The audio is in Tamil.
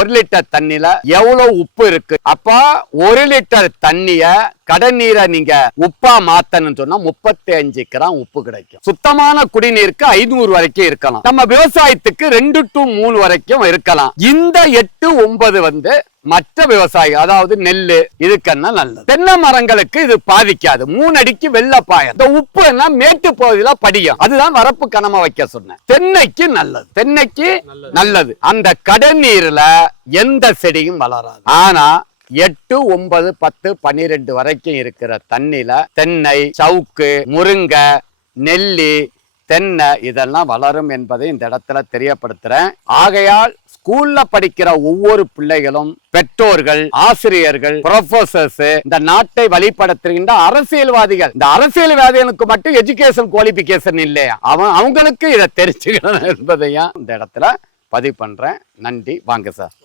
1 லிட்டர் தண்ணில எவ்வளவு உப்பு இருக்கு. அப்ப 1 லிட்டர் தண்ணிய கடநீரை நீங்க உப்பா மாத்தணும்னு சொன்னா 35 கிராம் உப்பு கிடைக்கும். சுத்தமான குடிநீருக்கு 500 வரைக்கும் இருக்கலாம். நம்ம விவசாயத்துக்கு 2 to 3 வரைக்கும் இருக்கலாம். இந்த 8, 9 மற்ற விவசாயிகள், அதாவது நெல்லு இதுக்கென்ன நல்லது. தென்னை மரங்களுக்கு இது பாதிக்காது. 3 அடிக்கு வெள்ள பாயம். இந்த உப்பு என்ன மேட்டு பகுதியில படியும். அதுதான் வரப்பு கனமா வைக்க சொன்னேன். தென்னைக்கு நல்லது. தென்னைக்கு நல்லது. அந்த கடநீர்ல எந்த செடியும் வளராது. ஆனா 8, 9, 10, 12 வரைக்கும் இருக்கிற தண்ணில தென்னை, சவுக்கு, முருங்கை, நெல்லி, தென்னை இதெல்லாம் வளரும் என்பதை இந்த இடத்துல தெரியப்படுத்துறேன். ஆகையால் ஸ்கூல்ல படிக்கிற ஒவ்வொரு பிள்ளைகளும், பெற்றோர்கள், ஆசிரியர்கள், ப்ரொஃபசர்ஸ், இந்த நாட்டை வழிபடுத்துகின்ற அரசியல்வாதிகள், இந்த அரசியல்வாதிகளுக்கு மட்டும் எஜுகேஷன் குவாலிபிகேஷன் இல்லையா, அவங்களுக்கு இதை தெரிஞ்சுக்கணும் என்பதையும் இந்த இடத்துல பதிவு பண்றேன். நன்றி. வாங்க சார்.